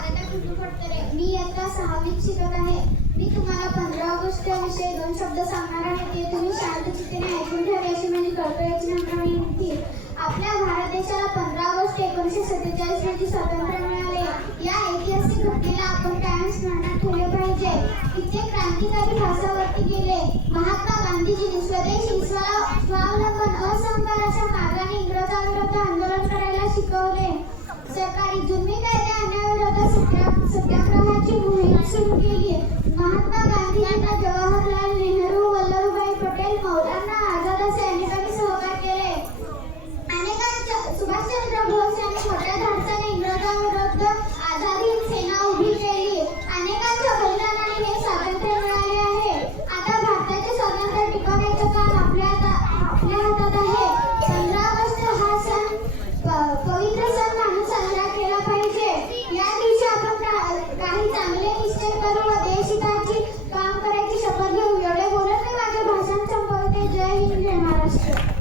आगता कुटुंबडतरे मी इयत्ता 6वीत शिकत आहे. मी तुम्हाला 15 ऑगस्ट विषयी 2 शब्द सांगणार आहे. ते तुम्ही शांतचित्तेने ऐकून घ्यावे अशी माझी कळकळीची नम्र विनंती. आपल्या भारत देशाला 15 ऑगस्ट 1947 रोजी स्वातंत्र्य मिळाले. या ऐतिहासिक घटनेला आपण कायम स्मरणात ठेवले पाहिजे. कित्येक क्रांतिकारी भासावरती गेले. महात्मा गांधीजींनी स्वदेशी स्वावलंबन असहकार अशा मार्गाने इंग्रजांविरुद्ध आंदोलन करायला शिकवले. सरकारी जुलमी कायदे आणण्याविरोधात सत्याग्रहाची मोहीम सुरू केली. महात्मा गांधीजींना जवाहरलाल नेहरू, वल्लभभाई पटेल, मौलाना आझाद असे अनेकांनी सहकार्य केले. सुभाषचंद्र बोस यांनी मोठ्या धाडसाने इंग्रजांविरुद्ध आझादी सेना उभी केली. अनेकांच्या बलिदानाने हे स्वातंत्र्य मिळाले आहे. आता भारताचे स्वातंत्र्य टिकवण्याचं काम आपल्या हातात आहे. 15 ऑगस्ट हा सण पवित्र सण मानून साजरा केला पाहिजे. या दिवशी आपण काही चांगले निश्चय करू व देशहिताची काम करायची शपथ घेऊ. एवढे बोलून मी माझे भाषण संपवते. जय हिंद, जय महाराष्ट्र.